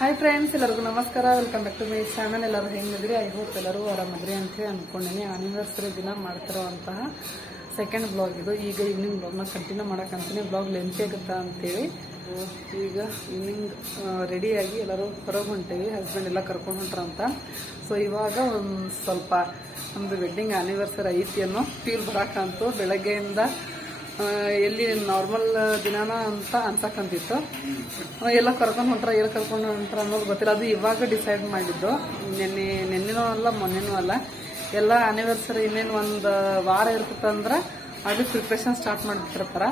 Hi friends ಎಲ್ಲರಿಗೂ ನಮಸ್ಕಾರ. Welcome back to my channel ಎಲ್ಲರೂ ಹೆಂಗಿದ್ರಿ ಐ ಹೋಪ್ ಎಲ್ಲರೂ ಆರಾಮದ್ರಿ ಅಂತೇಳಿ ಅಂದ್ಕೊಂಡಿನಿ ಆನಿವರ್ಸರಿ ದಿನ ಮಾಡ್ತಿರೋವಂತಹ ಸೆಕೆಂಡ್ ಬ್ಲಾಗ್ ಇದು. ಈಗ ಈವ್ನಿಂಗ್ ಬ್ಲಾಗ್ನ ಕಂಟಿನ್ಯೂ ಮಾಡೋಕ್ಕಂತೀನಿ ಬ್ಲಾಗ್ ಲೆಂತ್ ಆಗುತ್ತಾ ಅಂತೇಳಿ. ಈಗ ಈವ್ನಿಂಗ್ ರೆಡಿಯಾಗಿ ಎಲ್ಲರೂ ಹೊರಗೆ ಹೊಂಟೇವಿ. ಹಸ್ಬೆಂಡ್ ಎಲ್ಲ ಕರ್ಕೊಂಡು ಹೊಂಟ್ರಂತ ಸೊ ಇವಾಗ ಒಂದು ಸ್ವಲ್ಪ ನಮ್ಮದು ವೆಡ್ಡಿಂಗ್ ಆನಿವರ್ಸರಿ ಐತಿ ಅನ್ನೋ ಫೀಲ್ ಬರೋಕ್ಕಂತೂ ಬೆಳಗ್ಗೆಯಿಂದ ಎಲ್ಲಿ ನಾರ್ಮಲ್ ದಿನಾನ ಅಂತ ಅನ್ಸಕ್ಕಂತಿತ್ತು ಎಲ್ಲ ಕರ್ಕೊಂಡು ಹೊಂಟ್ರ, ಎಲ್ಲಿ ಕರ್ಕೊಂಡು ಹೊಂಟ್ರ ಅನ್ನೋದು ಗೊತ್ತಿಲ್ಲ. ಅದು ಇವಾಗ ಡಿಸೈಡ್ ಮಾಡಿದ್ದು. ನಿನ್ನೆ, ನಿನ್ನೆನೂ ಅಲ್ಲ, ಮೊನ್ನೆನೂ ಅಲ್ಲ. ಎಲ್ಲ ಆನಿವರ್ಸರಿ ಇನ್ನೇನು ಒಂದು ವಾರ ಇರ್ತದಂದ್ರೆ ಅದು ಪ್ರಿಪ್ರೇಷನ್ ಸ್ಟಾರ್ಟ್ ಮಾಡಿಬಿಟ್ಟಿರ್ತಾರ.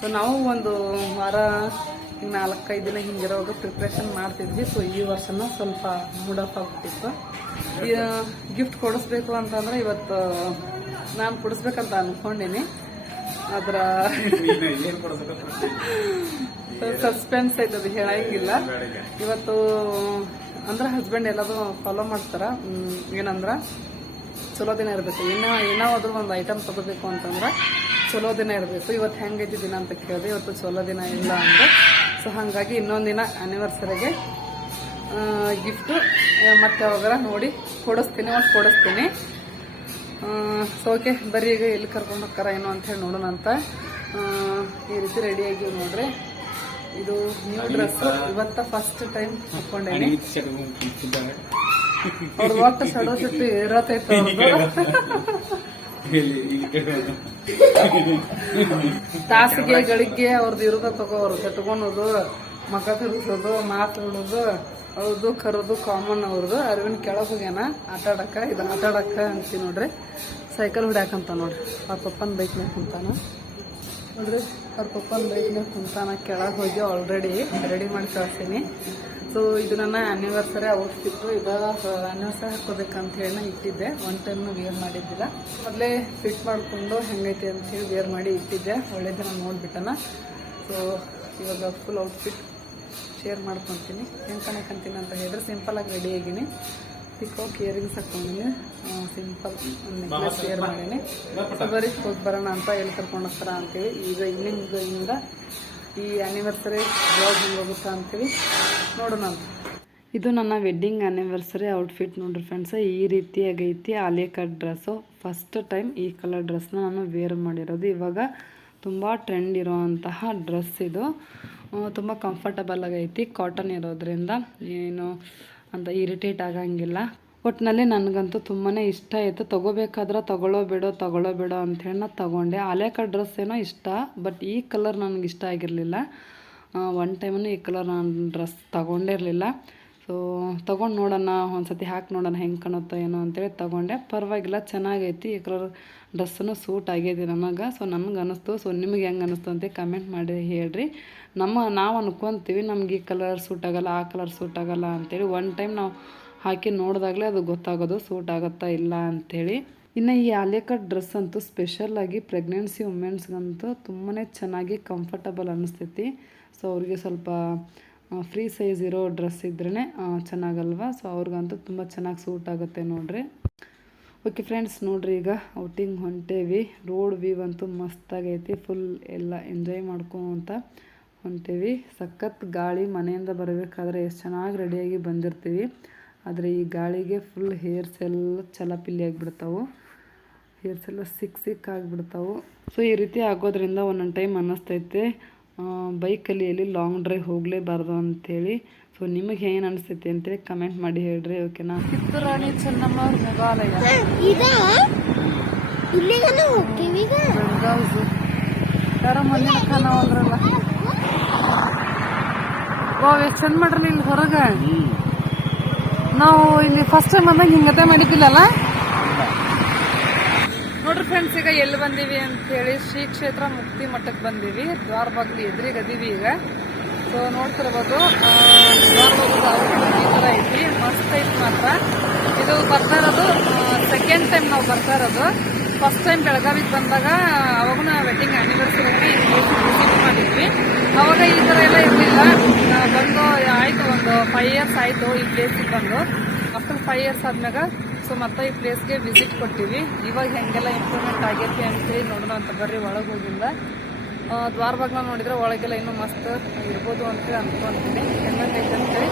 ಸೊ ನಾವು ಒಂದು ವಾರ ನಾಲ್ಕೈದು ದಿನ ಹಿಂಗಿರೋವಾಗ ಪ್ರಿಪ್ರೇಷನ್ ಮಾಡ್ತಿದ್ವಿ. ಸೊ ಈ ವರ್ಷನೂ ಸ್ವಲ್ಪ ಮೂಡಪ್ ಆಗ್ಬಿಟ್ಟಿತ್ತು. ಗಿಫ್ಟ್ ಕೊಡಿಸ್ಬೇಕು ಅಂತಂದ್ರೆ ಇವತ್ತು, ನಾನು ಕೊಡಿಸ್ಬೇಕಂತ ಅನ್ಕೊಂಡೀನಿ. ಅದ್ರ ಸಸ್ಪೆನ್ಸ್ ಅದು ಹೇಳಂಗಿಲ್ಲ. ಇವತ್ತು, ಅಂದ್ರ ಹಸ್ಬೆಂಡ್ ಎಲ್ಲದು ಫಾಲೋ ಮಾಡ್ತಾರ? ಏನಂದ್ರ, ಚಲೋ ದಿನ ಇರಬೇಕು. ಇನ್ನ ಏನಾದ್ರು ಒಂದು ಐಟಮ್ ತಗೋಬೇಕು ಅಂತಂದ್ರ ಚಲೋ ದಿನ ಇರಬೇಕು. ಇವತ್ತು ಹೆಂಗೈತಿ ದಿನ ಅಂತ ಕೇಳಿದೆ, ಇವತ್ತು ಚಲೋ ದಿನ ಇಲ್ಲ ಅಂದ್ರೆ. ಸೊ ಹಾಗಾಗಿ ಇನ್ನೊಂದು ದಿನ ಆನಿವರ್ಸರಿಗೆ ಗಿಫ್ಟು ಮತ್ತೆ ಯಾವಾಗಾರ ನೋಡಿ ಕೊಡಿಸ್ತೀನಿ ಒಟ್ಟು ಕೊಡಿಸ್ತೀನಿ. ಸೊ ಓಕೆ ಬರ್ರಿ ಈಗ ಎಲ್ಲಿ ಕರ್ಕೊಂಡು ಹೋಗ್ತಾರ ಏನು ಅಂತ ಹೇಳಿ ನೋಡೋಣ ಅಂತ. ಈ ರೀತಿ ರೆಡಿ ಆಗಿವ್ ನೋಡ್ರಿ. ಇದು ನ್ಯೂ ಡ್ರೆಸ್ ಇವತ್ತ ಫಸ್ಟ್ ಟೈಮ್ ಹಾಕೊಂಡೇನೆ. ಅವ್ರ ಒಟ್ಟು ಸಡೋ ಸುಟ್ಟು ಇರತೈತೆ ತಾಸಿಗೆ ಗಳಿಗೆ ಅವ್ರದ್ದು ಇರುಗ ತಗೋ ಅವ್ರು ಕಟ್ಕೊಳೋದು ಮಕ್ಕ ತಿರುಗಿಸೋದು ಮಾತಾಡೋದು ಅವ್ರದ್ದು ಕರೋದು ಕಾಮನ್ ಅವ್ರದ್ದು. ಅರಿವಿನ ಕೆಳಗೆ ಹೋಗ್ಯಾನ. ಆಟ ಆಡಕ್ಕ ಇದು ಆಟ ಆಡಕ್ಕ ಅಂತೀವಿ ನೋಡ್ರಿ. ಸೈಕಲ್ ಹೊಡ್ಯಾಕಂತ ನೋಡ್ರಿ. ಅವ್ರ ಪಪ್ಪನ ಬೈಕ್ ಮೇಲೆ ಕುಂತಾನ. ನೋಡ್ರಿ, ಅವ್ರ ಪಪ್ಪನ ಬೈಕ್ ಮೇಲೆ ಕುಂತಾನ. ಕೆಳಗೆ ಹೋಗಿ ಆಲ್ರೆಡಿ ರೆಡಿ ಮಾಡಿ ಕಳಿಸ್ತೀನಿ ಸೊ ಇದು ನನ್ನ ಆ್ಯನಿವರ್ಸರಿ ಅವಸ್ತಿತ್ತು ಇದು ಆ್ಯನಿವರ್ಸರಿ ಹಾಕೋಬೇಕಂತ ಹೇಳಿ ನಾನು ಇಟ್ಟಿದ್ದೆ ಒನ್ ಟೈಮ್ನು ವೇರ್ ಮಾಡಿದ್ದಿಲ್ಲ. ಮೊದಲೇ ಫಿಟ್ ಮಾಡಿಕೊಂಡು ಹೆಂಗೈತೆ ಅಂತ ಹೇಳಿ ವೇರ್ ಮಾಡಿ ಇಟ್ಟಿದ್ದೆ. ಒಳ್ಳೆ ನೋಡಿಬಿಟ್ಟನ ನೋಡ್ಬಿಟ್ಟನ. ಸೊ ಇವಾಗ ಫುಲ್ ಔಟ್ಫಿಟ್ ಶೇರ್ ಮಾಡ್ಕೊತೀನಿ. ಹೆಂಗೆ ಕಣಕಂತೀನಿ ಅಂತ ಹೇಳಿದ್ರೆ ಸಿಂಪಲಾಗಿ ರೆಡಿ ಆಗಿನಿ ಪಿಕೋಕ್ ಇಯರಿಂಗ್ಸ್ ಹಾಕೊಂಡಿನಿ ಸಿಂಪಲ್ ನೆಕ್ಲೆಸ್ ಶೇರ್ ಮಾಡೀನಿ ಸಬರಿ ಬರೀ ಹೋಗಿ ಬರೋಣ ಅಂತ ಎಲ್ಲಿ ಕರ್ಕೊಂಡು ಹೋಗ್ತಾರ ಅಂತೇಳಿ ಈಗ ಈವ್ನಿಂಗ್ ಇಂದ ಈ ಆ್ಯನಿವರ್ಸರಿ ಬ್ಲೌಸ್ ಹೆಂಗೆ ಹೋಗುತ್ತಾ ಅಂತೇಳಿ ನೋಡೋಣ ಅಂತ. ಇದು ನನ್ನ ವೆಡ್ಡಿಂಗ್ ಆ್ಯನಿವರ್ಸರಿ ಔಟ್ಫಿಟ್ ನೋಡ್ರಿ ಫ್ರೆಂಡ್ಸ್ ಈ ರೀತಿಯಾಗೈತಿ Alia cut dress first time ಈ ಕಲರ್ ಡ್ರೆಸ್ನ ನಾನು ವೇರ್ ಮಾಡಿರೋದು. ಇವಾಗ ತುಂಬ ಟ್ರೆಂಡ್ ಇರೋವಂತಹ ಡ್ರೆಸ್ ಇದು. ತುಂಬ ಕಂಫರ್ಟಬಲ್ ಆಗೈತಿ ಕಾಟನ್ ಇರೋದ್ರಿಂದ. ಏನು ಅಂತ ಇರಿಟೇಟ್ ಆಗಂಗಿಲ್ಲ. ಒಟ್ಟಿನಲ್ಲಿ ನನಗಂತೂ ತುಂಬಾ ಇಷ್ಟ ಆಯಿತು. ತೊಗೋಬೇಕಾದ್ರೆ ತಗೊಳ್ಳೋ ಬಿಡೋ ತಗೊಳ್ಳೋ ಬಿಡೋ ಅಂಥೇಳಿ ನಾ ತೊಗೊಂಡೆ ಆಲೇಕ ಡ್ರೆಸ್ ಏನೋ ಇಷ್ಟ ಬಟ್ ಈ ಕಲರ್ ನನಗೆ ಇಷ್ಟ ಆಗಿರಲಿಲ್ಲ ಒನ್ ಟೈಮನ್ನು ಈ ಕಲರ್ ನಾನು ಡ್ರೆಸ್ ತೊಗೊಂಡಿರಲಿಲ್ಲ. ಸೊ ತೊಗೊಂಡು ನೋಡೋಣ, ಒಂದ್ಸತಿ ಹಾಕಿ ನೋಡೋಣ ಹೆಂಗೆ ಕಾಣುತ್ತೋ ಏನೋ ಅಂತೇಳಿ ತೊಗೊಂಡೆ. ಪರವಾಗಿಲ್ಲ, ಚೆನ್ನಾಗೈತಿ. ಈ ಕಲರ್ ಡ್ರೆಸ್ಸನ್ನು ಸೂಟ್ ಆಗೈತಿ ನಮಗೆ. ಸೊ ನಮ್ಗೆ ಅನ್ನಿಸ್ತು ಸೊ ನಿಮಗೆ ಹೆಂಗೆ ಅನ್ನಿಸ್ತು ಅಂತ ಕಮೆಂಟ್ ಮಾಡಿ ಹೇಳ್ರಿ. ನಮ್ಮ, ನಾವು ಅನ್ಕೊಂತೀವಿ ನಮ್ಗೆ ಈ ಕಲರ್ ಸೂಟ್ ಆಗಲ್ಲ, ಆ ಕಲರ್ ಸೂಟ್ ಆಗಲ್ಲ ಅಂತೇಳಿ. ಒನ್ ಟೈಮ್ ನಾವು ಹಾಕಿ ನೋಡಿದಾಗಲೇ ಅದು ಗೊತ್ತಾಗೋದು ಸೂಟ್ ಆಗುತ್ತಾ ಇಲ್ಲ ಅಂಥೇಳಿ ಇನ್ನು ಈ ಆಲಿಕಟ್ ಡ್ರೆಸ್ ಅಂತೂ ಸ್ಪೆಷಲಾಗಿ ಪ್ರೆಗ್ನೆನ್ಸಿ ವುಮೆನ್ಸ್ಗಂತೂ ತುಂಬಾ ಚೆನ್ನಾಗಿ ಕಂಫರ್ಟಬಲ್ ಅನ್ನಿಸ್ತೈತಿ ಸೊ ಅವ್ರಿಗೆ ಸ್ವಲ್ಪ ಫ್ರೀ ಸೈಜ್ ಇರೋ ಡ್ರೆಸ್ ಇದ್ರೇ ಚೆನ್ನಾಗಲ್ವಾ? ಸೊ ಅವ್ರಿಗಂತೂ ತುಂಬ ಚೆನ್ನಾಗಿ ಸೂಟ್ ಆಗುತ್ತೆ ನೋಡ್ರಿ. ಓಕೆ ಫ್ರೆಂಡ್ಸ್ ನೋಡ್ರಿ ಈಗ ಔಟಿಂಗ್ ಹೊಂಟೇವಿ. ರೋಡ್ ವ್ಯೂ ಅಂತೂ ಮಸ್ತಾಗೈತಿ ಫುಲ್ ಎಲ್ಲ ಎಂಜಾಯ್ ಮಾಡ್ಕೊಂತ ಹೊಂಟೇವಿ. ಸಖತ್ ಗಾಳಿ ಮನೆಯಿಂದ ಬರಬೇಕಾದ್ರೆ ಎಷ್ಟು ಚೆನ್ನಾಗಿ ರೆಡಿಯಾಗಿ ಬಂದಿರ್ತೀವಿ. ಆದರೆ ಈ ಗಾಳಿಗೆ ಫುಲ್ ಹೇರ್ಸ್ ಎಲ್ಲ ಚಲಪಿಲ್ಲಿ ಆಗಿಬಿಡ್ತಾವೆ. ಹೇರ್ಸ್ ಎಲ್ಲ ಸಿಕ್ ಸಿಕ್ ಆಗಿಬಿಡ್ತಾವೆ. ಸೊ ಈ ರೀತಿ ಆಗೋದ್ರಿಂದ ಒಂದೊಂದು ಟೈಮ್ ಅನ್ನಿಸ್ತೈತೆ. ಬೈಕಲ್ಲಿ ಎಲ್ಲಿ ಲಾಂಗ್ ಡ್ರೈವ್ ಹೋಗಲೇಬಾರ್ದು ಅಂಥೇಳಿ ಸೊ ನಿಮಗೆ ಏನು ಅನಿಸ್ತೈತಿ ಅಂತೇಳಿ ಕಮೆಂಟ್ ಮಾಡಿ ಹೇಳ್ರಿ ಓಕೆನಾ ಕಿತ್ತೂರಾಣಿ ಚೆನ್ನಮ್ಮ ಅವ್ರ ಮೃಗಾಲಯ ಯಾರೋ ಮಂದಿನ ಕಾಣವಲ್ರಲ್ಲ ವಾವ್ ಎಷ್ಟು ಚಂದ ಮಾಡ್ರಿ ಇಲ್ಲಿ ಹೊರಗೆ. ನಾವು ಇಲ್ಲಿ ಫಸ್ಟ್ ಟೈಮ್ ಅಂದಾಗ ಹಿಂಗತೆ ಮಾಡಿದ್ದಿಲ್ಲಲ್ಲ ಫ್ರೆಂಡ್ಸ್ ಈಗ ಎಲ್ಲಿ ಬಂದೀವಿ ಅಂತ ಹೇಳಿ ಶ್ರೀ ಕ್ಷೇತ್ರ ಮುಕ್ತಿ ಮಠಕ್ಕೆ ಬಂದೀವಿ. ದ್ವಾರ ಬಾಗಿಲು ಎದುರಿಗೆ ಅದೀವಿ ಈಗ. ಸೊ ನೋಡ್ತಿರ್ಬೋದು ಈ ಥರ ಐತಿ. ಮಸ್ತ್ ಐತಿ ಮಾತ್ರ. ಇದು ಬರ್ತಾ ಇರೋದು ಸೆಕೆಂಡ್ ಟೈಮ್ ನಾವು ಬರ್ತಾ ಇರೋದು. ಫಸ್ಟ್ ಟೈಮ್ ಬೆಳಗಾವಿಗೆ ಬಂದಾಗ ಅವಾಗ ವೆಡ್ಡಿಂಗ್ ಆನಿವರ್ಸರಿ ವಿಸಿಟ್ ಮಾಡಿದ್ವಿ. ಅವಾಗ ಈ ಥರ ಎಲ್ಲ ಇರಲಿಲ್ಲ. ಬಂದು ಆಯಿತು, ಒಂದು ಫೈವ್ ಇಯರ್ಸ್ ಆಯಿತು ಈ ಪ್ಲೇಸಿಗೆ ಬಂದು. ಆಫ್ಟರ್ ಫೈವ್ ಇಯರ್ಸ್ ಆದ್ಮ್ಯಾಗ ಸೊ ಮತ್ತೆ ಈ ಪ್ಲೇಸ್ಗೆ ವಿಸಿಟ್ ಕೊಟ್ಟಿವಿ. ಇವಾಗ ಹೆಂಗೆಲ್ಲ ಇಂಪ್ರೂವ್ಮೆಂಟ್ ಆಗೈತಿ ಅಂತೇಳಿ ನೋಡೋಣ ಅಂತ ಬರ್ರಿ ಒಳಗೆ ಹೋಗಿಲ್ಲ. ಆ, ದ್ವಾರ ಬಾಗ್ಲ ನೋಡಿದ್ರೆ ಒಳಗೆಲ್ಲ ಇನ್ನೂ ಮಸ್ತ್ ಇರ್ಬೋದು ಅಂತೇಳಿ ಅನ್ಕೊಂತೀನಿ. ಹೆಂಗೈತೆ ಅಂತೇಳಿ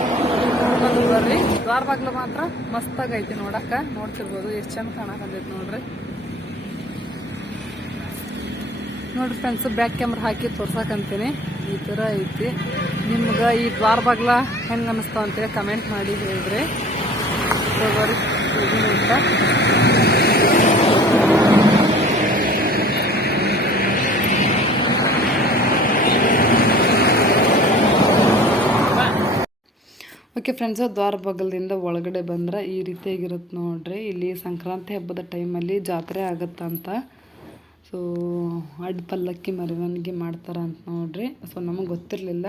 ನೋಡ್ಕೊಂಡು ಬರ್ರಿ. ದ್ವಾರ ಬಾಗ್ಲ ಮಾತ್ರ ಮಸ್ತಾಗೈತಿ ನೋಡಕ್ಕ. ನೋಡ್ತಿರ್ಬೋದು ಎಷ್ಟು ಚಂದ ಕಾಣಕತ್ತೈತಿ ನೋಡ್ರಿ. ನೋಡ್ರಿ ಫ್ರೆಂಡ್ಸ್ ಬ್ಯಾಕ್ ಕ್ಯಾಮ್ರಾ ಹಾಕಿ ತೋರ್ಸಕಂತೀನಿ. ಈ ಥರ ಐತಿ. ನಿಮ್ಗೆ ಈ ದ್ವಾರ ಬಾಗ್ಲ ಹೆಂಗೆ ಅನಿಸ್ತಾವ ಅಂತೇಳಿ ಕಮೆಂಟ್ ಮಾಡಿ ಹೇಳಿದ್ರಿ ಓಕೆ ಫ್ರೆಂಡ್ಸ್ ದ್ವಾರ ಬಗಲದಿಂದ ಒಳಗಡೆ ಬಂದ್ರೆ ಈ ರೀತಿಯಾಗಿರುತ್ತೆ ನೋಡ್ರಿ. ಇಲ್ಲಿ ಸಂಕ್ರಾಂತಿ ಹಬ್ಬದ ಟೈಮಲ್ಲಿ ಜಾತ್ರೆ ಆಗತ್ತಂತ ಸೊ ಅಡ್ ಪಲ್ಲಕ್ಕಿ ಮೆರವಣಿಗೆ ಮಾಡ್ತಾರ ಅಂತ ನೋಡ್ರಿ. ಸೊ ನಮಗೆ ಗೊತ್ತಿರಲಿಲ್ಲ.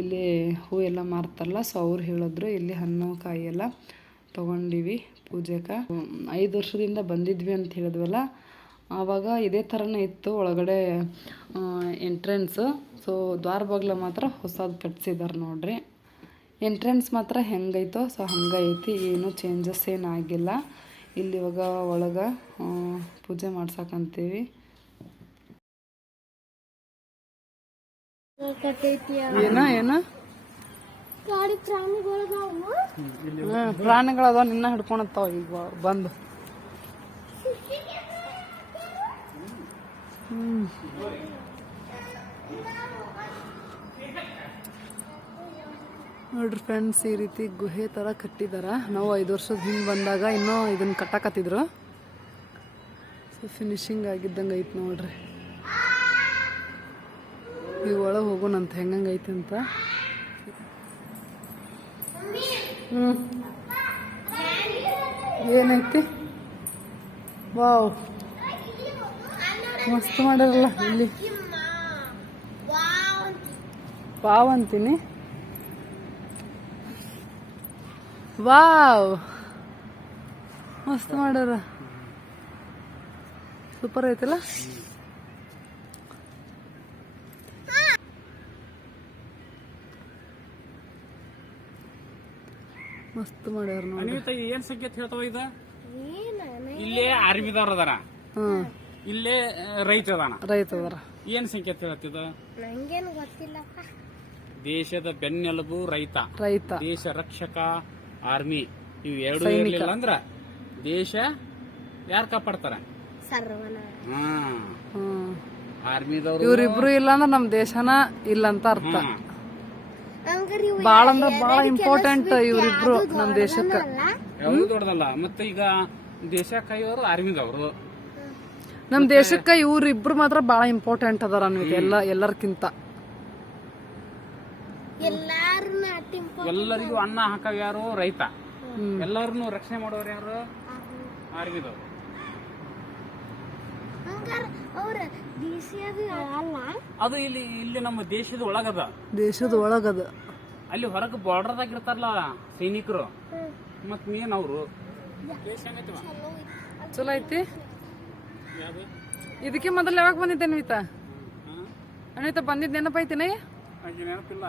ಇಲ್ಲಿ ಹೂ ಎಲ್ಲ ಮಾರ್ತಾರಲ್ಲ ಸೊ ಅವ್ರು ಹೇಳಿದ್ರು, ಇಲ್ಲಿ ಹಣ್ಣು, ಕಾಯಿ ಎಲ್ಲ. ತೊಗೊಂಡಿವಿ ಪೂಜೆಗೆ ಐದು ವರ್ಷದಿಂದ ಬಂದಿದ್ವಿ ಅಂತ ಹೇಳಿದ್ವಲ್ಲ, ಆವಾಗ ಇದೇ ಥರನೇ ಇತ್ತು ಒಳಗಡೆ ಎಂಟ್ರೆನ್ಸ್ ಸೊ ದ್ವಾರ ಬಾಗ್ಲ ಮಾತ್ರ ಹೊಸದು ಕಟ್ಸಿದಾರೆ ನೋಡ್ರಿ. ಎಂಟ್ರೆನ್ಸ್ ಮಾತ್ರ ಹೆಂಗೈತೋ, ಸೊ ಹಂಗೈತಿ, ಏನು ಚೇಂಜಸ್ ಏನು ಆಗಿಲ್ಲ. ಇಲ್ಲಿ ಇವಾಗ ಒಳಗೆ ಪೂಜೆ ಮಾಡ್ಸಕಂತೀವಿ. ಏನ ಏನ? ಗಾಡಿ ಪ್ರಾಣಿಗಳು ಹ್ಮ್, ಪ್ರಾಣಿಗಳದ ನಿನ್ನ ಹಿಡ್ಕೊಳತ್ತಾವ ಈಗ ಬಂದು. ನೋಡ್ರಿ ಫ್ರೆಂಡ್ಸ್ ಈ ರೀತಿ ಗುಹೆ ತರ ಕಟ್ಟಿದಾರ. ನಾವು ಐದು ವರ್ಷದ ಹಿಂಗೆ ಬಂದಾಗ ಇನ್ನೂ ಇದನ್ನ ಕಟ್ಟಾಕತ್ತಿದ್ರು. ಸೊ ಫಿನಿಶಿಂಗ್ ಆಗಿದ್ದಂಗೆ ಐತಿ ನೋಡ್ರಿ. ಈಗ ಒಳಗೆ ಹೋಗೋಣಂತ ಹೆಂಗಂಗೈತಿ ಅಂತ. ಏನೈತಿ? ವಾವ್. ಮಸ್ತ್ ಮಾಡ್ಯಾರಲ್ಲ ಇಲ್ಲಿ. ವಾವ್ ಅಂತೀನಿ ವಾವ್. ಮಸ್ತ್ ಮಾಡ್ಯಾರ. ಸೂಪರ್ ಐತಲ್ಲ? ಮಸ್ತ್ ಮಾಡ್ಯಾರ ನೋಡಿ ಏನ್ ಸಂಕೇತ ಹೇಳ್ತಾವ ಇದ? ಇಲ್ಲೇ ಆರ್ಮಿದವ್ರ ಅದಾರ. ಹ್ಮ್ ಇಲ್ಲೇ ರೈತ ಅದಾನ. ರೈತ ಅದಾರ. ಏನ್ ಸಂಕೇತ ಹೇಳ್ತಿದ ನಂಗೇನು ಗೊತ್ತಿಲ್ಲಪ್ಪ. ದೇಶದ ಬೆನ್ನೆಲುಬು ರೈತ. ರೈತ. ದೇಶ ರಕ್ಷಕ ಆರ್ಮಿ. ಇವ್ ಎರಡು ಇರ್ಲಿಲ್ಲ ಅಂದ್ರ ದೇಶ ಯಾರು ಕಾಪಾಡ್ತಾರ? ಹಾ. ಹ್ಮ್ ಆರ್ಮಿದವ್ರು. ಇವ್ರಿಬ್ರು ಇಲ್ಲ ಅಂದ್ರೆ ನಮ್ ದೇಶನ ಇಲ್ಲ ಅಂತ ಅರ್ಥ. ಬಾಳ ಅಂದ್ರೆ ಬಹಳ ಇಂಪಾರ್ಟೆಂಟ್ ಇವ್ರಿಬ್ರು ನಮ್ ದೇಶಕ್ಕೆ. ಯಾವ್ದು ದೊಡ್ಡದಲ್ಲ? ಮತ್ತೆ ಈಗ ದೇಶ ಕಾಯೋರು ಆರ್ಮಿದವರು ನಮ್ ದೇಶಕ್ಕ ಇವ್ರಿಬ್ರು ಮಾತ್ರ ಬಹಳ ಇಂಪಾರ್ಟೆಂಟ್ ಅದಾರ ನಮಗೆ ಎಲ್ಲ ಎಲ್ಲರ್ಕಿಂತ. ಎಲ್ಲರಿಗೂ ಅನ್ನ ಹಾಕವ್ ಯಾರು? ರೈತ. ಎಲ್ಲರನ್ನು ರಕ್ಷಣೆ ಮಾಡೋರು ಯಾರು? ಆರ್ಮಿದವ್ರು ಅದು ಇಲ್ಲಿ ಇಲ್ಲಿ ನಮ್ಮ ದೇಶದ ಒಳಗದ. ದೇಶದ ಒಳಗದ. ಅಲ್ಲಿ ಹೊರಗೆ ಬಾರ್ಡರ್ದಾಗ ಇರ್ತಾರಲ್ಲ ಸೈನಿಕರು. ಮತ್ ಮೇನ್ ಅವರು. ಚಲೋ ಐತಿ? ಇದಕ್ಕೆ ಮೊದಲು ಯಾವಾಗ ಬಂದಿದ್ದೆ ಅನ್ವಿತ ಅನ್ವಿತ ಬಂದಿದ್ ನೆನಪೈತಿನಿ? ನೆನಪಿಲ್ಲ.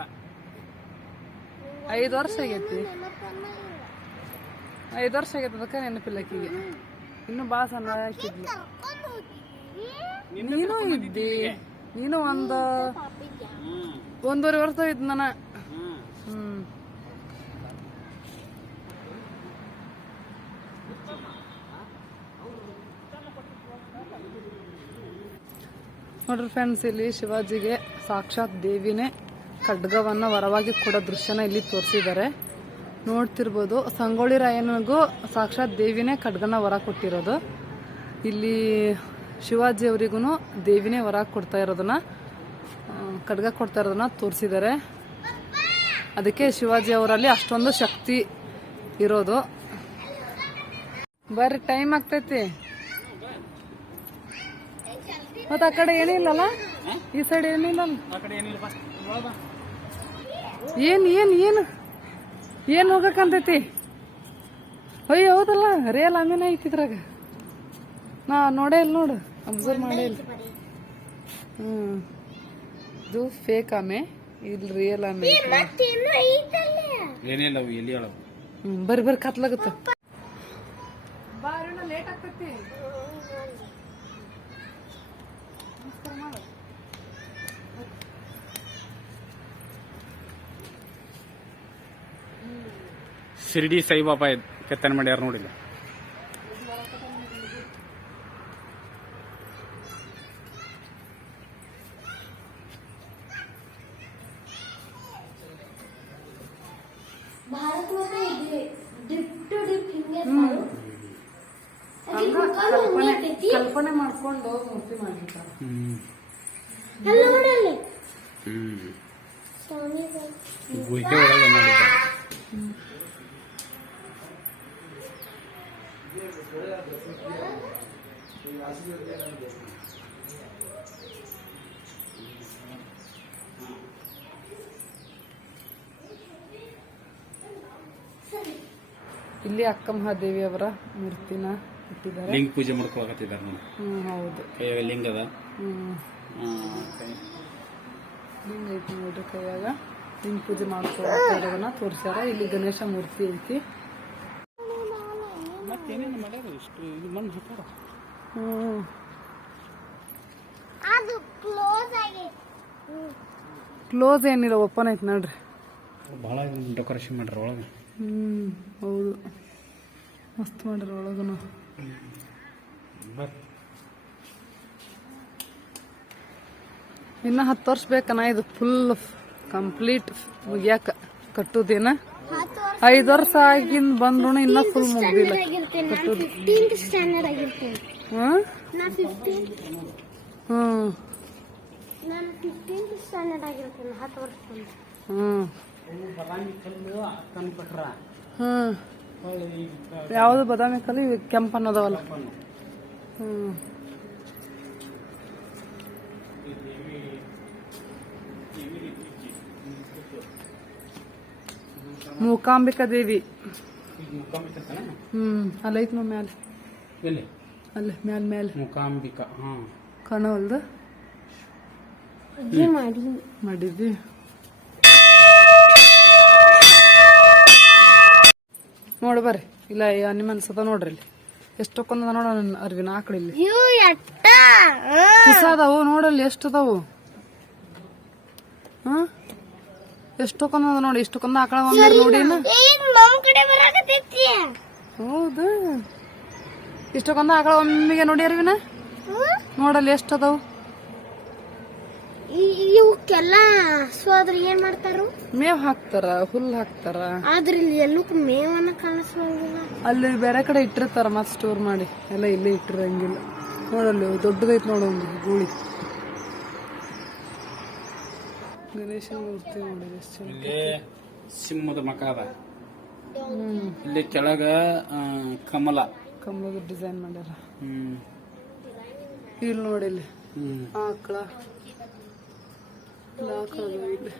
ಐದು ವರ್ಷ ಆಗೈತಿ. ಐದು ವರ್ಷ ಆಗೈತೆ ಅದಕ್ಕೆ ನೆನಪಿಲ್ಲ ಆಕಿಗೆ. ಇನ್ನು ಬಾಳ ಸಣ್ಣ ಹಾಕಿದ್ಲು ನೀನು ಇದ್ದಿ. ನೀನು ಒಂದು ಒಂದೂವರೆ ವರ್ಷ ಇದ್ ಹ್ಮ್. ನೋಡ್ರಿ ಫ್ರೆಂಡ್ಸ್ ಇಲ್ಲಿ ಶಿವಾಜಿಗೆ ಸಾಕ್ಷಾತ್ ದೇವಿನೇ ಖಡ್ಗವನ್ನ ವರವಾಗಿ ಕೊಡೋ ದೃಶ್ಯನ ಇಲ್ಲಿ ತೋರಿಸಿದ್ದಾರೆ. ನೋಡ್ತಿರ್ಬೋದು ಸಂಗೊಳ್ಳಿ ರಾಯನಿಗೂ ಸಾಕ್ಷಾತ್ ದೇವಿನೇ ಖಡ್ಗನ ವರ ಕೊಟ್ಟಿರೋದು. ಇಲ್ಲಿ ಶಿವಾಜಿ ಅವರಿಗೂ ದೇವಿನೇ ವರ ಕೊಡ್ತಾ ಇರೋದನ್ನ ಖಡ್ಗ ಕೊಡ್ತಾ ಇರೋದನ್ನ ತೋರಿಸಿದ್ದಾರೆ. ಅದಕ್ಕೆ ಶಿವಾಜಿ ಅವರಲ್ಲಿ ಅಷ್ಟೊಂದು ಶಕ್ತಿ ಇರೋದು. ಬರ್ರಿ ಟೈಮ್ ಆಗ್ತೈತಿ. ಮತ್ತ ಆ ಕಡೆ ಏನಿಲ್ಲಲ್ಲ? ಈ ಸೈಡ್ ಏನಿಲ್ಲ. ಏನ್ ಏನ್ ಏನ್? ಏನ್ ಹೋಗಕ್ಕಂತೈತಿ ಅಯ್ಯ, ಹೌದಲ್ಲ, ರೇಲ್ ಆಮೇಲೆ ಐತಿ ಇದ್ರಾಗ. ನಾ ನೋಡೇ ಇಲ್ಲ ನೋಡು ಅಬ್ಸರ್ವ್ ಮಾಡೇ ಇಲ್ಲ ಹ್ಞೂ ಇದು ಫೇಕ್ ಆಮೆ ಇದು ರಿಯಲ್ ಆಮೆ ಏನಿಲ್ಲ ಅವು ಎಲ್ಲಿ ಹೇಳವು ಹ್ಞೂ ಬರ್ರಿ ಬರ್ರಿ ಕತ್ಲಾಗತ್ತ. ಬಾರಣ ಲೇಟ್ ಆಗ್ತೈತಿ. ಶಿರ್ಡಿ ಸಾಯಿಬಾಬಾ ಕೆತ್ತನೆ ಮಾಡ್ಯಾರ ನೋಡಿಲ್ಲ. ಒಳಗೆ ಮಾಡಿದ್ದಾರೆ ಇಲ್ಲಿ ಅಕ್ಕ ಮಹಾದೇವಿ ಅವರ ಮೂರ್ತಿನ ಇಟ್ಟಿದ್ದಾರೆ. ಲಿಂಗ ಪೂಜೆ ಮಾಡ್ಕೊಳಕತ್ತಿದ್ದಾರೆ ಹ್ಮ್ ಹೌದು. ಕೈಯಾಗ ಲಿಂಗದ ಅದ. ಹ್ಮ್. ಲಿಂಗ ಐತಿ ನೋಡ್ರಿ ಕೈಯಾಗ. ಹಿಂಗ್ ಪೂಜೆ ಮಾಡ್ಕೊಳ್ಳೋದನ್ನ ತೋರಿಸ್ಯಾರ. ಇಲ್ಲಿ ಗಣೇಶ ಮೂರ್ತಿ ಐತಿ. ಹ್ಮ್. ಕ್ಲೋಸ್ ಏನಿಲ್ಲ ಓಪನ್ ಐತಿ ನೋಡ್ರಿ. ಭಾಳ ಡೆಕೋರೇಷನ್ ಮಾಡ್ರಿ ಒಳಗೆ. ಹ್ಮ್ ಹೌದು. ಮಸ್ತ್ ಮಾಡ್ರಿ ಒಳಗನು. ಇನ್ನ ಹತ್ತು ವರ್ಷ ಬೇಕನ ಇದು ಫುಲ್ ಕಂಪ್ಲೀಟ್ ಮುಗಿಯಾಕ ಕಟ್ಟುದೇನ? ಐದು ವರ್ಷ ಆಗಿಂದ ಬಂದ್ರು ಇನ್ನ ಫುಲ್ ಮುಗ್ದಿಲ್ಲ. ಯಾವ್ದು ನಾನು ಫಿಫ್ಟೀನ್ತ್ ಸ್ಟ್ಯಾಂಡರ್ಡ್ ಆಗಿರ್ತೇನೆ. ಹ್ಮ್ ನಾ ಫಿಫ್ಟೀನ್ ಹ್ಮ್. ನಾನು ಫಿಫ್ಟೀನ್ತ್ ಸ್ಟ್ಯಾಂಡರ್ಡ್ ಆಗಿರ್ತೇನೆ ಹತ್ತು ವರ್ಷ ಹ್ಮ್. ಬದಾಮಿ ಕಲ್ಲು ಅಕ್ಕನ ಕೊಟ್ರ ಹ್ಮ್. ಯಾವ್ದು ಬಾದಾಮಿ ಕಲಿ ಕೆಂಪನ್ ಅದಾವಲ್ಲ ಹ್ಮ್. ಮೂಕಾಂಬಿಕಾ ದೇವಿ. ಹ್ಮ್ ಅಲ್ಲೈತ್ ನೋ ಮ್ಯಾಲೆ. ಅಲ್ಲ ಮ್ಯಾಲ ಮ್ಯಾಲ್. ಮ್ಯಾಲೆ ಮೂಕಾಂಬಿಕಾ ಹಾ. ಕಾಣವಲ್ದು? ಮಾಡಿದ್ವಿ. ನೋಡಿ ಬರ್ರಿ ಇಲ್ಲ ನಿಮ್ಮ ಅನ್ಸದ ನೋಡ್ರಿ ಇಲ್ಲಿ. ಎಷ್ಟೊಕ್ಕೊಂದ ನೋಡ ನನ್ನ ಅರ್ವಿನ ಆಕಳ ಇಲ್ಲಿ. ಅದಾವು ನೋಡಲ್ಲಿ ಎಷ್ಟು ಅದಾವು ಹಾ? ಎಷ್ಟೊಕ್ಕೊಂದ ನೋಡಿ ಇಷ್ಟಕ್ಕೊಂದ ಆಕಳ ಒಂದ್ ನೋಡಿ ಈಗ ನಮ್ ಕಡೆ ಬರಾಕತ್ತೈತಿ ಹೌದು? ಇಷ್ಟಕ್ಕೊಂದ ಆಕಳ ಒಮ್ಮಿಗೆ ನೋಡಿ ಅರ್ವಿನ? ನೋಡಲ್ಲಿ ಎಷ್ಟು ಅದಾವು ಈ- ಸೊ ಸೋದ್ರ ಏನ್ ಮಾಡ್ತಾರು? ಮೇವ್ ಹಾಕ್ತಾರ ಹುಲ್ ಹಾಕ್ತಾರ. ಆದ್ರೆ ಇಲ್ಲಿ ಎಲ್ಲೂ ಮೇವನ್ನ ಕಾಣಿಸ್ಬಂಗಿಲ್ಲ ಅಲ್ಲಿ ಬೇರೆ ಕಡೆ ಇಟ್ಟಿರ್ತಾರ ಮತ್ ಸ್ಟೋರ್ ಮಾಡಿ. ಎಲ್ಲ ಇಲ್ಲೇ ಇಟ್ಟಿರಂಗಿಲ್ಲ. ನೋಡಲ್ಲಿ ದೊಡ್ಡದೈತ್ ನೋಡ ಒಂದು ಗೂಳಿ. ಗಣೇಶನ ಮೂರ್ತಿ ನೋಡಿ ಇಲ್ಲಿ ಸಿಂಹದ ಮಕ ಅದ. ಇಲ್ಲಿ ಕೆಳಗ ಆ, ಕಮಲ. ಕಮಲದ ಡಿಸೈನ್ ಮಾಡ್ಯಾರ. ಹ್ಮ್. ಇಲ್ಲಿ ನೋಡಿ ಇಲ್ಲಿ. ಹ್ಮ್. ಆಕಳ. ಇಲ್ಲಿ ಆಕಳ ಅದಾವ ಇಲ್ಲಿ.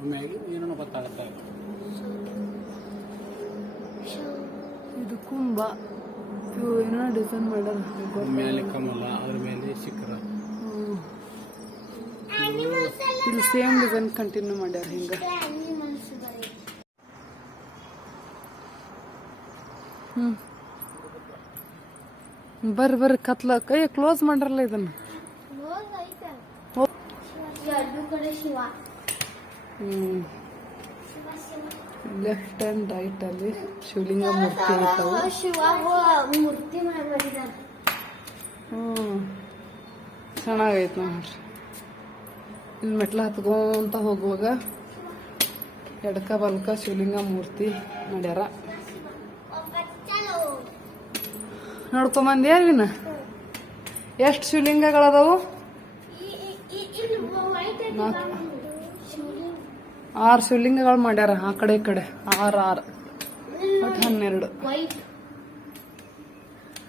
ಆಮೇಲೆ ಏನೋ ಗೊತ್ತಾಗ್ತಾ ಇಲ್ಲ ಇದು ಕುಂಭ ಇವು ಏನೋ ಡಿಸೈನ್ ಮಾಡ್ಯಾರ. ಮೇಲೆ ಕಮಲ ಅದ್ರ ಮೇಲೆ ಶಿಖರ. ಇಲ್ಲಿ ಸೇಮ್ ಡಿಸೈನ್ ಕಂಟಿನ್ಯೂ ಮಾಡ್ಯಾರ ಹಿಂಗ. ಹ್ಮ್. ಬರ್ರಿ ಬರ್ರಿ, ಕತ್ಲ. ಕೈ ಕ್ಲೋಸ್ ಮಾಡ್ರಲ್ಲ ಇದನ್ನ. ಲೆಫ್ಟ್ ಅಂಡ್ ರೈಟ್ ಅಲ್ಲಿ ಶಿವಲಿಂಗ ಮೂರ್ತಿ ಇರ್ತಾವ. ಹ್ಮ್. ಚೆನ್ನಾಗೈತ್ ನೋಡ್ರಿ. ಇಲ್ಲಿ ಮೆಟ್ಲ ಹತ್ಕೊಂತ ಹೋಗುವಾಗ ಎಡಕ ಬಲ್ಕ ಶಿವಲಿಂಗ ಮೂರ್ತಿ ಮಾಡ್ಯಾರ. ನೋಡ್ಕೊಂಬಂದ್ಯಾ ಇಲ್ಲಿನ ಎಷ್ಟು ಶಿವಲಿಂಗಗಳದಾವು? ಆರು ಶಿವಲಿಂಗಗಳು ಮಾಡ್ಯಾರ ಆ ಕಡೆ ಈ ಕಡೆ. ಆರು ಆರು. ಒಟ್ಟು ಹನ್ನೆರಡು. ಹ್ಞೂ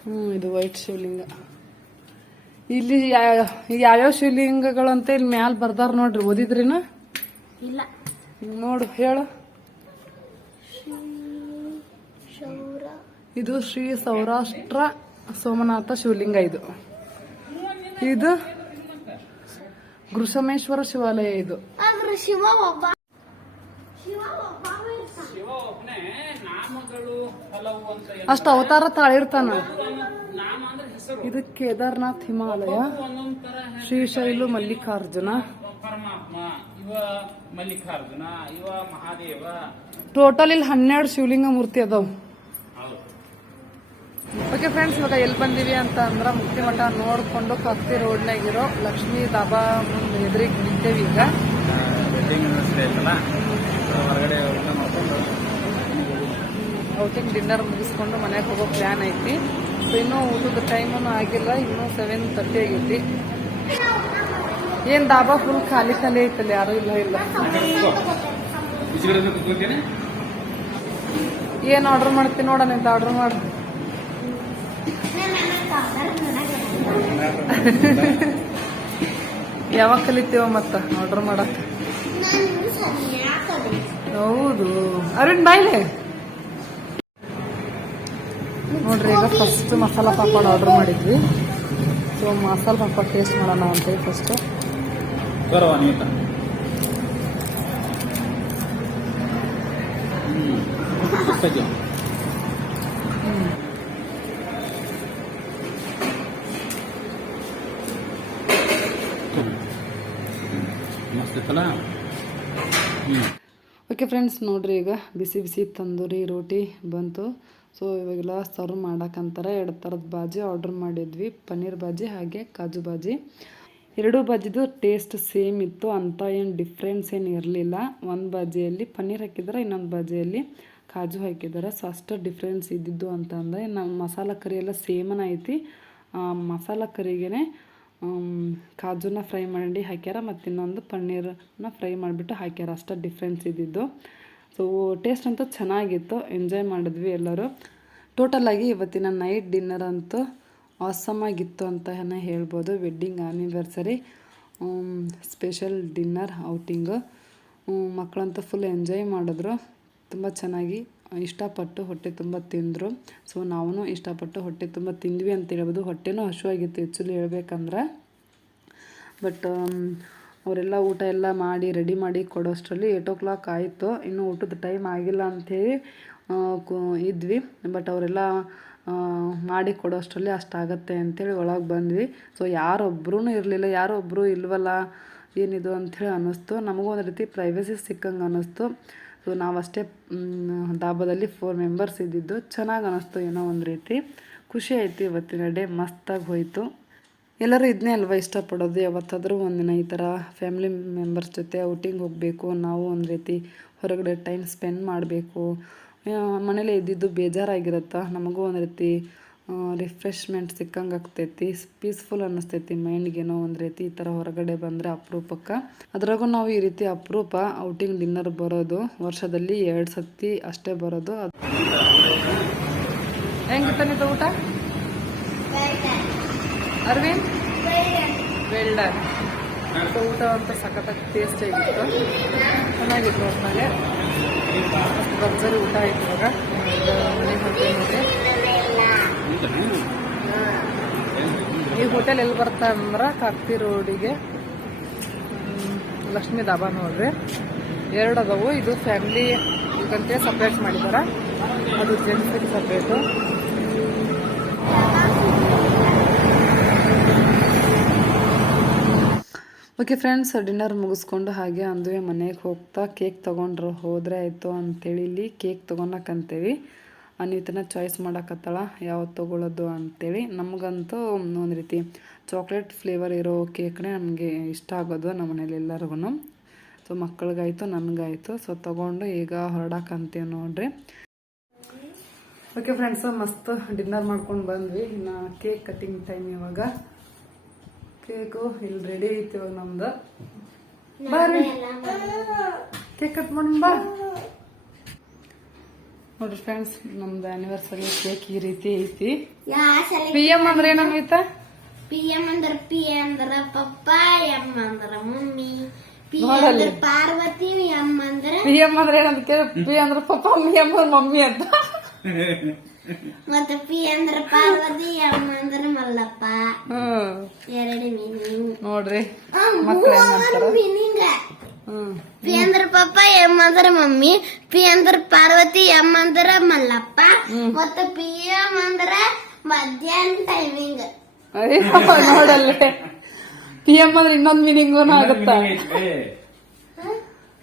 ಹ್ಮ್ ಇದು ವೈಟ್ ಶಿವಲಿಂಗ. ಇಲ್ಲಿ ಯಾವ್ಯಾವ ಶಿವಲಿಂಗಗಳು ಅಂತ ಇಲ್ಲಿ ಮ್ಯಾಲ ಬರ್ದಾರ ನೋಡ್ರಿ ಓದಿದ್ರಿನ? ಇಲ್ಲ. ನೋಡು ಹೇಳು. ಶೌರ ಇದು ಶ್ರೀ ಸೌರಾಷ್ಟ್ರ ಸೋಮನಾಥ ಶಿವಲಿಂಗ ಇದು. ಇದು ಗೃಷಮೇಶ್ವರ ಶಿವಾಲಯ ಇದು. ಅಷ್ಟ ಅವತಾರ ತಾಳಿರ್ತಾನ. ಇದು ಕೇದಾರ್ನಾಥ್ ಹಿಮಾಲಯ ಶ್ರೀಶೈಲು ಮಲ್ಲಿಕಾರ್ಜುನ ಪರಮಾತ್ಮ ಇವ ಮಲ್ಲಿಕಾರ್ಜುನ ಇವ ಮಹಾದೇವ. ಟೋಟಲ್ ಇಲ್ಲಿ ಹನ್ನೆರಡು ಶಿವಲಿಂಗ ಮೂರ್ತಿ ಅದಾವ. ಓಕೆ ಫ್ರೆಂಡ್ಸ್ ಇವಾಗ ಎಲ್ಲಿ ಬಂದಿವಿ ಅಂತ ಅಂದ್ರೆ ಮುಕ್ತಿ ಮಠ ನೋಡ್ಕೊಂಡು ಕತ್ತಿ ರೋಡ್ನಾಗಿರೋ ಲಕ್ಷ್ಮೀ ದಾಬಾ ಮುಂದೆ ಎದುರಿಗೆ ನಿಂತೇವಿ ಈಗ. ಔಟಿಂಗ್ ಡಿನ್ನರ್ ಮುಗಿಸ್ಕೊಂಡು ಮನೆಗೆ ಹೋಗೋ ಪ್ಲಾನ್ ಐತಿ. ಸೊ ಇನ್ನೂ ಊಟದ ಟೈಮೂ ಆಗಿಲ್ಲ ಇನ್ನೂ ಸೆವೆನ್ ತರ್ಟಿ ಆಗೈತಿ. ಏನು ಡಾಬಾ ಫುಲ್ ಖಾಲಿ ಖಾಲಿ ಐತಲ್ಲ ಯಾರು ಇಲ್ಲ ಇಲ್ಲ. ಏನು ಆರ್ಡರ್ ಮಾಡ್ತೀನಿ ನೋಡ ಅಂತ ಆರ್ಡರ್ ಮಾಡಿ. ಯಾವಾಗ ಕಲಿತೀವ ಮತ್ತ ಆರ್ಡರ್ ಮಾಡಕ್. ಸರಿಯಾಗಿ ಹೌದು. ಅರುಣ್ ಬಾಯ್ಲೆ ನೋಡ್ರಿ ಈಗ ಫಸ್ಟ್ ಮಸಾಲ ಪಾಪಡ್ ಆರ್ಡರ್ ಮಾಡಿದ್ವಿ. ಸೊ ಮಸಾಲ ಪಾಪಡ್ ಟೇಸ್ಟ್ ಮಾಡೋಣ ಅಂತೇಳಿ ಫಸ್ಟ್ ಓಕೆ ಫ್ರೆಂಡ್ಸ್ ನೋಡ್ರಿ ಈಗ ಬಿಸಿ ಬಿಸಿ ತಂದೂರಿ ರೋಟಿ ಬಂತು. ಸೊ ಇವಾಗೆಲ್ಲ ಸರ್ವ್ ಮಾಡೋಕ್ಕಂತಾರೆ ಎರಡು ಥರದ ಬಾಜಿ ಆರ್ಡರ್ ಮಾಡಿದ್ವಿ. ಪನ್ನೀರ್ ಬಾಜಿ ಹಾಗೆ ಕಾಜು ಬಾಜಿ. ಎರಡೂ ಬಾಜಿದು ಟೇಸ್ಟ್ ಸೇಮ್ ಇತ್ತು. ಅಂತ ಏನು ಡಿಫ್ರೆನ್ಸ್ ಏನು ಇರಲಿಲ್ಲ. ಒಂದು ಬಾಜಿಯಲ್ಲಿ ಪನ್ನೀರ್ ಹಾಕಿದ್ದಾರೆ ಇನ್ನೊಂದು ಬಾಜಿಯಲ್ಲಿ ಕಾಜು ಹಾಕಿದ್ದಾರೆ ಸೊ ಅಷ್ಟು ಡಿಫ್ರೆನ್ಸ್ ಇದ್ದಿದ್ದು ಅಂತಂದರೆ ನಮ್ಮ ಮಸಾಲ ಕರಿ ಎಲ್ಲ ಸೇಮನ ಐತಿ. ಮಸಾಲ ಕರಿಗೇ ಕಾಜುನ ಫ್ರೈ ಮಾಡಿ ಹಾಕ್ಯಾರ. ಮತ್ತು ಇನ್ನೊಂದು ಪನ್ನೀರನ್ನ ಫ್ರೈ ಮಾಡಿಬಿಟ್ಟು ಹಾಕ್ಯಾರ. ಅಷ್ಟು ಡಿಫ್ರೆನ್ಸ್ ಇದ್ದಿದ್ದು. ಸೊ ಟೇಸ್ಟ್ ಅಂತೂ ಚೆನ್ನಾಗಿತ್ತು. ಎಂಜಾಯ್ ಮಾಡಿದ್ವಿ ಎಲ್ಲರೂ. ಟೋಟಲಾಗಿ ಇವತ್ತಿನ ನೈಟ್ ಡಿನ್ನರ್ ಅಂತೂ ಆಸಮಾಗಿತ್ತು ಅಂತ ಹೇಳ್ಬೋದು. Wedding anniversary special dinner outing ಮಕ್ಕಳಂತೂ full enjoy ಮಾಡಿದ್ರು. ತುಂಬ ಚೆನ್ನಾಗಿ ಇಷ್ಟಪಟ್ಟು ಹೊಟ್ಟೆ ತುಂಬ ತಿಂದರು. ಸೊ ನಾವು ಇಷ್ಟಪಟ್ಟು ಹೊಟ್ಟೆ ತುಂಬ ತಿಂದ್ವಿ ಅಂತ ಹೇಳ್ಬೋದು. ಹೊಟ್ಟೆನೂ ಹಶುವಾಗಿತ್ತು ಆ್ಯಕ್ಚುಲಿ ಹೇಳ್ಬೇಕಂದ್ರೆ. ಬಟ್ ಅವರೆಲ್ಲ ಊಟ ಎಲ್ಲ ಮಾಡಿ ರೆಡಿ ಮಾಡಿ ಕೊಡೋಷ್ಟರಲ್ಲಿ ಏಟ್ ಓ ಕ್ಲಾಕ್ ಆಯಿತು. ಇನ್ನೂ ಊಟದ ಟೈಮ್ ಆಗಿಲ್ಲ ಅಂಥೇಳಿ ಕು, ಇದ್ವಿ. ಬಟ್ ಅವರೆಲ್ಲ ಮಾಡಿ ಕೊಡೋಷ್ಟರಲ್ಲಿ ಅಷ್ಟಾಗತ್ತೆ ಅಂಥೇಳಿ ಒಳಗೆ ಬಂದ್ವಿ. ಸೊ ಯಾರೊಬ್ಬರೂ ಇರಲಿಲ್ಲ ಯಾರೊಬ್ಬರು ಇಲ್ವಲ್ಲ, ಏನಿದು ಅಂಥೇಳಿ ಅನ್ನಿಸ್ತು. ನಮಗೂ ಒಂದು ರೀತಿ ಪ್ರೈವಸಿ ಸಿಕ್ಕಂಗೆ ಅನ್ನಿಸ್ತು. ಸೊ ನಾವಷ್ಟೇ ಡಾಬಾದಲ್ಲಿ ಫೋರ್ ಮೆಂಬರ್ಸ್ ಇದ್ದಿದ್ದು. ಚೆನ್ನಾಗಿ ಅನ್ನಿಸ್ತು ಏನೋ ಒಂದು ರೀತಿ. ಖುಷಿ ಆಯಿತು ಇವತ್ತಿನ ಡೇ ಮಸ್ತಾಗಿ ಹೋಯಿತು. ಎಲ್ಲರೂ ಇದನ್ನೇ ಅಲ್ವಾ ಇಷ್ಟಪಡೋದು? ಯಾವತ್ತಾದರೂ ಒಂದಿನ ಈ ಥರ ಫ್ಯಾಮಿಲಿ ಮೆಂಬರ್ಸ್ ಜೊತೆ ಔಟಿಂಗ್ ಹೋಗಬೇಕು, ನಾವು ಒಂದು ರೀತಿ ಹೊರಗಡೆ ಟೈಮ್ ಸ್ಪೆಂಡ್ ಮಾಡಬೇಕು. ಮನೇಲಿ ಇದ್ದಿದ್ದು ಬೇಜಾರಾಗಿರುತ್ತಾ? ನಮಗೂ ಒಂದು ರೀತಿ ರಿಫ್ರೆಶ್ಮೆಂಟ್ ಸಿಕ್ಕಂಗೆ ಆಗ್ತೈತಿ ಪೀಸ್ಫುಲ್ ಅನ್ನಿಸ್ತೈತಿ ಮೈಂಡ್ಗೇನೋ ಒಂದು ರೀತಿ ಈ ಥರ ಹೊರಗಡೆ ಬಂದರೆ ಅಪರೂಪಕ್ಕೆ. ಅದ್ರಾಗೂ ನಾವು ಈ ರೀತಿ ಅಪರೂಪ ಔಟಿಂಗ್ ಡಿನ್ನರ್ ಬರೋದು. ವರ್ಷದಲ್ಲಿ ಎರಡು ಸತಿ ಅಷ್ಟೇ ಬರೋದು. ಅದು ಹೆಂಗಿತ್ತ ಊಟ? ಅರವಿಂದ್? ವೆಲ್ಡರ್ ಸೊ ಊಟ ಅಂತ ಸಖತ್ತಾಗಿ ಟೇಸ್ಟ್ ಆಗಿತ್ತು. ಚೆನ್ನಾಗಿತ್ತು ಒಟ್ಟಾಗೆ ಭರ್ಜರಿ ಊಟ ಆಯ್ತು ಇವಾಗ. ಮನೆಗೆ ಹೋಗ್ತೀವಿ ನೋಡಿ ಈ ಹೋಟೆಲ್ ಎಲ್ಲಿ ಬರ್ತಾ ಅಂದ್ರೆ ಕಾಕ್ತಿ ರೋಡಿಗೆ ಲಕ್ಷ್ಮೀ ದಾಬಾ ನೋಡ್ರಿ. ಎರಡು ಅದಾವು. ಇದು ಫ್ಯಾಮಿಲಿ ಇದಂತೆ ಸಪ್ರೇಟ್ ಮಾಡಿದಾರ. ಅದು ಜೆಂಟ್ಸಿಗೆ ಸಪ್ರೇಟು ಓಕೆ ಫ್ರೆಂಡ್ಸ್ ಡಿನ್ನರ್ ಮುಗಿಸ್ಕೊಂಡು ಹಾಗೆ ಅಂದುವೆ ಮನೆಗೆ ಹೋಗ್ತಾ ಕೇಕ್ ತೊಗೊಂಡ್ರು. ಹೋದರೆ ಆಯಿತು ಅಂಥೇಳಿ ಇಲ್ಲಿ ಕೇಕ್ ತೊಗೊಳಕಂತೇವಿ ಅನಿತನ ಚಾಯ್ಸ್ ಮಾಡಕತ್ತಾಳ ಯಾವ್ದು ತೊಗೊಳೋದು ಅಂಥೇಳಿ ನಮಗಂತೂ ಒಂದು ರೀತಿ ಚಾಕ್ಲೇಟ್ ಫ್ಲೇವರ್ ಇರೋ ಕೇಕ್ನೇ ನಮಗೆ ಇಷ್ಟ ಆಗೋದು ನಮ್ಮ ಮನೇಲಿ ಎಲ್ಲರಿಗೂ ಸೊ ಮಕ್ಕಳಿಗಾಯ್ತು, ನನಗಾಯ್ತು. ಸೊ ತೊಗೊಂಡು ಈಗ ಹೊರಡಕ್ಕಂತೀವಿ ನೋಡ್ರಿ. ಓಕೆ ಫ್ರೆಂಡ್ಸ್ ಮಸ್ತ್ ಡಿನ್ನರ್ ಮಾಡ್ಕೊಂಡು ಬಂದ್ವಿ. ಇನ್ನು ಕೇಕ್ ಕಟ್ಟಿಂಗ್ ಟೈಮ್ ಇವಾಗ. ಕೇಕು? ಇಲ್ಲಿ ರೆಡಿ ಐತಿ ಇವಾಗ ನಮ್ದು. ಬರ್ರಿ ಕೇಕ್ ಕಟ್ ಮಾಡೋಣ ಬಾ. ನೋಡ್ರಿ ಫ್ರೆಂಡ್ಸ್ ನಮ್ದು ಆನಿವರ್ಸರಿ ಕೇಕ್ ಈ ರೀತಿ ಐತಿ. ಪಿ ಎಂ ಅಂದ್ರೆ ಏನಾಗೈತ ಪಿ ಎಂ ಅಂದ್ರ ಪಿ ಅಂದ್ರ ಪಪ್ಪ ಎಂ ಅಂದ್ರ ಮಮ್ಮಿ. ಪಿ. ಅಂದ್ರ ಪಾರ್ವತಿ ಎಂ ಅಂದ್ರ ಪಿ ಎಂ ಅಂದ್ರೆ ಏನಂತ ಕೇಳಿ. ಪಿ ಅಂದ್ರೆ ಪಪ್ಪ ಎಂ ಅಂದ್ರೆ ಮಮ್ಮಿ ಅಂತ. ಮತ್ತ ಪಿ ಅಂದ್ರ ಪಾರ್ವತಿ ಎಂ ಅಂದ್ರ ಮಲ್ಲಪ್ಪ ಹ್ಮ್ ಎರಡು ಮೀನಿಂಗ್ ನೋಡ್ರಿ ಮಕ್ಳು ಹೆಂಗಂತಾರ ಮೀನಿಂಗ್ ಹ್ಮ್ ಪಿ ಅಂದ್ರ ಪಪ್ಪ ಎಂ ಅಂದ್ರ ಮಮ್ಮಿ ಪಿ ಅಂದ್ರ ಪಾರ್ವತಿ ಎಂ ಅಂದ್ರ ಮಲ್ಲಪ್ಪ ಮತ್ತ ಪಿ ಎಂ ಅಂದ್ರ ಮಧ್ಯಾಹ್ನ ಟೈಮಿಂಗ್ ಅಯ್ಯೋ ನೋಡಲ್ಲೇ ಪಿ ಎಂ ಅಂದ್ರೆ ಇನ್ನೊಂದ್ ಮೀನಿಂಗು ಆಗುತ್ತಾ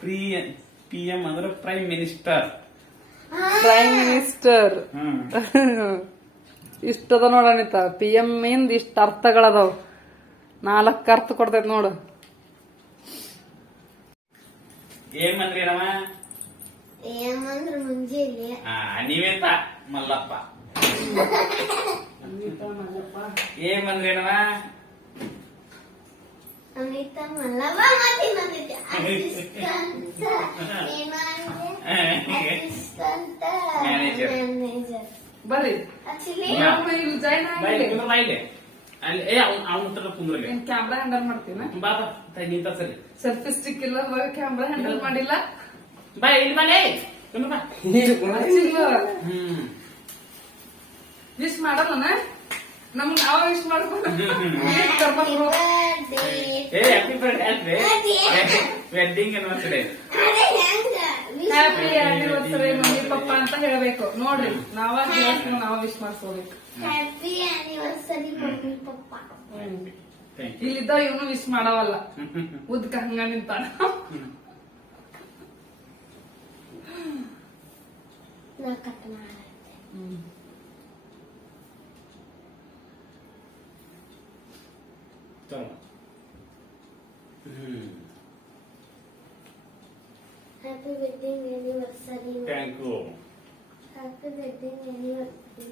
ಪ್ರಿ ಪಿ ಎಂ ಅಂದ್ರೆ ಪ್ರೈಮ್ ಮಿನಿಸ್ಟರ್ ಪ್ರೈಮ್ ಮಿನಿಸ್ಟರ್ ಇಷ್ಟದ ನೋಡಣಿತ ಪಿ ಎಂ ಇಂದ ಇಷ್ಟ ಅರ್ಥಗಳದಾವ್. ನಾಲ್ಕು ಅರ್ಥ ಕೊಡ್ತೈತ್ ನೋಡು. ಏನ್ ಬಂದ್ರಿ ನಮ್ಮ ಏಮಂದ್ರ ಮುಂಜಾನೆ ಆ, ನೀವೇಂತ? ಮಲ್ಲಪ್ಪ. ಏನ್ ಬಂದ್ರಿ ನಮ್ಮ ಅಮಿತಾ ಮಲ್ಲಪ್ಪ ಮತ್ತೆ ಅಸಿಸ್ಟೆಂಟ್ Manager. ಮ್ಯಾನೇಜರ್ ಬರ್ರಿ ಆಕ್ಚುಲಿ ಇಲ್ಲಿ ಜಾಯ್ನ್ ಆಗಿ ಅಲ್ಲಿ ಏ ಅವ್ನ ಅವ್ನ ಹತ್ರ ಕುಂದ್ರಲ್ಲಿ ಏನ್ ಕ್ಯಾಮ್ರಾ ಹ್ಯಾಂಡಲ್ ಮಾಡ್ತೀನ? ಬಾ ಬಾ ತ- ನಿಂತ ಸರಿ ಸೆಲ್ಫಿ ಸ್ಟಿಕ್ ಇಲ್ಲ ಕ್ಯಾಮ್ರಾ ಹ್ಯಾಂಡಲ್ ಮಾಡಿಲ್ಲ? ಬಾ ಇಲ್ಲಿ ಬಾ ಲೇ. ಕುಂದ್ರ ಬಾ. ಹ್ಮ್. ವಿಶ್ ಮಾಡಲ್ಲನ? ನಮ್ಗ್ ನಾವ ವಿಶ್ ಮಾಡ್ಕೊಂಡು ಏ happy birthday wedding anniversary happy anniversary mummy papa ಅಂತ ಹೇಳ್ಬೇಕು ನೋಡ್ರಿ ನಾವ ಹೇಳ್ತೀವಿ ನಾವ ವಿಶ್ ಮಾಡ್ಕೋಬೇಕು happy anniversary mummy papa thank ಇಲ್ಲಿದ್ದ ಇವನು ವಿಶ್ ಮಾಡವಲ್ಲ ಉದ್ಕ ಹಂಗ ನಿಂತಾನ ನಾ ಕಟ್ ಮಾಡಿ ಚಲೋ ಹ್ಮ್ happy wedding anniversary thank you happy wedding anniversary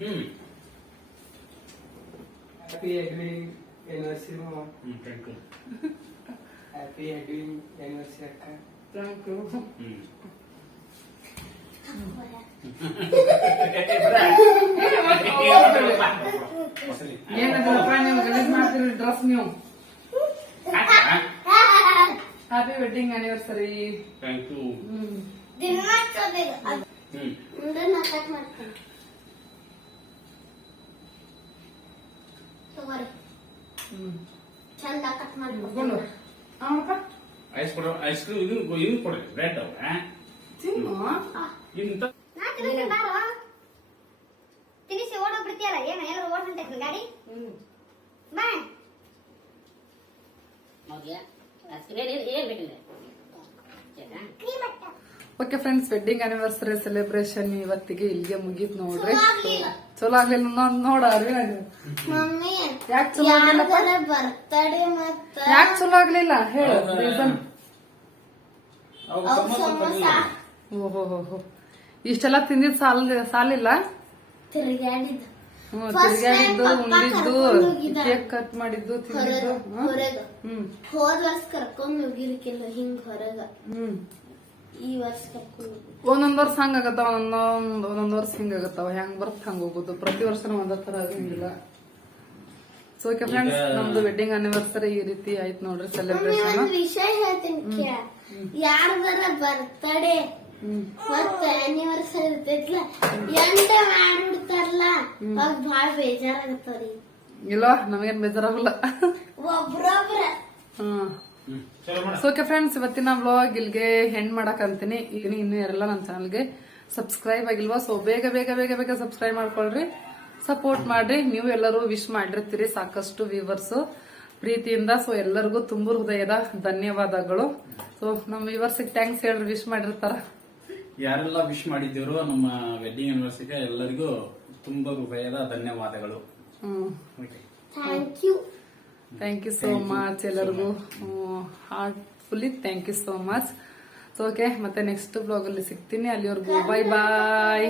hmm Happy Edwin anniversary mama. Hmm thank you Happy Edwin anniversary akka. Thank you ಹ್ಮ್ ಏನದಪ್ಪ ನೀವು ಗಲೀಜ್ ಮಾಡ್ತೀರಿ ಡ್ರೆಸ್ ನೀವು happy wedding anniversary thank you ಹ್ಮ್ ದಿನ ಮಾಡ್ಕೋಬೇಕು ಹ್ಮ್ ಮುಂದೆ ನಾ ಕಟ್ ಮಾಡ್ತೀನಿ ತಗೋರಿ ಹ್ಮ್ ಚಂದ ಕಟ್ ಮುಗ್ಕೊಂಡು ಮಾಡ್ಕೊಂಡು ಅವನಪ್ಪ ಐಸ್ ಕೊಡ ಐಸ್ ಕ್ರೀಮ್ ಇದು ಇದು ಕೊಡ್ರಿ ಬ್ರೆಡ್ ಅವ ತಿನ್ನು ಇಂತ ನಾ ತಿನ್ನಿಸ್ತೀನಿ ಬಾರೋ ತಿನ್ನಿಸಿ ಓಡೋಗ್ಬಿಡ್ತೀಯಲ್ಲ ಏನು ಎಲ್ಲರೂ ಓಡ್ ಹೊಂಟೈತಿ ಗಾಡಿ ಹ್ಮ್ ಬಾ okay friends wedding anniversary celebration ಇವತ್ತಿಗೆ ಇಲ್ಲಿಗೆ ಮುಗೀತ್ ನೋಡ್ರಿ. ಚಲೋ ಆಗ್ಲಿಲ್ಲ. ನೋಡ ಅರವಿಂದ್ ಮಮ್ಮಿ ಯಾಕ್ ಚಲೋ ಯಾಕೆ ಆಗ್ಲಿಲ್ಲ? ಹೇಳು? ರೀಸನ್. ಓಹೋ ಇಷ್ಟೆಲ್ಲ ತಿಂದಿದ್ ಸಾಲ ಸಾಲಿಲ್ಲ? ತಿರುಗಾಡಿದ್ದು ಹ್ಮ್, ತಿರ್ಗಾಡಿದ್ದು ಉಂಡಿದ್ದು ಕೇಕ್ ಕಟ್ ಮಾಡಿದ್ದು ತಿಂದಿದ್ದು ಹ್ಮ್? ಹೋದ್ ವರ್ಷ ಕರ್ಕೊಂಡ್ ಹೋಗಿರ್ಕಿಲ್ಲ ಹಿಂಗ್ ಹೊರಗ. ಹ್ಮ್. ಈ ವರ್ಷ ಒಂದೊಂದ್ ವರ್ಷ ಹಂಗ ಆಗತ್ತಾವ ಒಂದೊಂದ್ ಒಂದೊಂದ್ ವರ್ಷ ಹಿಂಗ ಆಗತ್ತಾವ ಹೆಂಗ್ ಬರ್ತ ಹಂಗ ಹೋಗುದು ಪ್ರತಿ ವರ್ಷನೂ ಒಂದೇ ತರ ಆಗಂಗಿಲ್ಲ ಸೊ ಓಕೆ ಫ್ರೆಂಡ್ಸ್ ನಮ್ದು ವೆಡ್ಡಿಂಗ್ ಆನಿವರ್ಸರಿ ಈ ರೀತಿ ಆಯ್ತು ನೋಡ್ರಿ ಸೆಲೆಬ್ರೇಷನ್ ವಿಷಯ ಹೇಳ್ತೀನಿ ಕೇಳ. ಯಾರ್ದಾರ ಬರ್ತಡೇ ಹ್ಮ್. ಮತ್ತ ಆನಿವರ್ಸರಿ ಇರ್ತೈತ್ಲ ಎಂಟ ಮಾಡ್ಬಿಡ್ತಾರಲ್ಲ ಅವಾಗ ಬಾಳ ಬೇಜಾರಾಗತ್ತವ್ರಿ. ಇಲ್ಲ ನಮಗೇನ್ ಬೇಜಾರಾಗಲ್ಲ. ಒಬ್ರೊಬ್ರ. ಹ್ಮ್. ಸೊ ಓಕೆ ಫ್ರೆಂಡ್ಸ್ ಇವತ್ತಿನ ವ್ಲಾಗ್ ಇಲ್ಲಿಗೆ ಹೆಣ್ಣು ಮಾಡಕ್ ಅಂತೀನಿ ಈಗ ಇನ್ನೂ ಯಾರೆಲ್ಲ ನನ್ನ ಚಾನಲ್ಗೆ ಸಬ್ಸ್ಕ್ರೈಬ್ ಆಗಿಲ್ವಾ ಸೊ ಬೇಗ ಬೇಗ ಬೇಗ ಬೇಗ ಸಬ್ಸ್ಕ್ರೈಬ್ ಮಾಡ್ಕೊಳ್ರಿ. ಸಪೋರ್ಟ್ ಮಾಡ್ರಿ. ನೀವು ಎಲ್ಲರೂ ವಿಶ್ ಮಾಡಿರ್ತೀರಿ ಸಾಕಷ್ಟು ವ್ಯೂವರ್ಸ್ ಪ್ರೀತಿಯಿಂದ ಸೊ ಎಲ್ಲರಿಗೂ ತುಂಬ ಹೃದಯದ ಧನ್ಯವಾದಗಳು. ಸೊ ನಮ್ಮ ವ್ಯೂವರ್ಸ್ ಥ್ಯಾಂಕ್ಸ್ ಹೇಳ್ರಿ ವಿಶ್ ಮಾಡಿರ್ತಾರ. ಯಾರೆಲ್ಲ ವಿಶ್ ಮಾಡಿದ್ದೀರೋ ನಮ್ಮ ವೆಡ್ಡಿಂಗ್ ಆನಿವರ್ಸರಿಗೆ ಎಲ್ಲರಿಗೂ ತುಂಬಾ ಹೃದಯದ ಧನ್ಯವಾದಗಳು. ಹ್ಮ್. Thank you thank you so much ಎಲ್ಲರಿಗೂ. Heartfully thank you so much so okay ಮತ್ತೆ ನೆಕ್ಸ್ಟ್ ಬ್ಲಾಗಲ್ಲಿ ಸಿಗ್ತೀನಿ. ಅಲ್ಲಿವರೆಗೂ ಬಾಯ್ ಬಾಯ್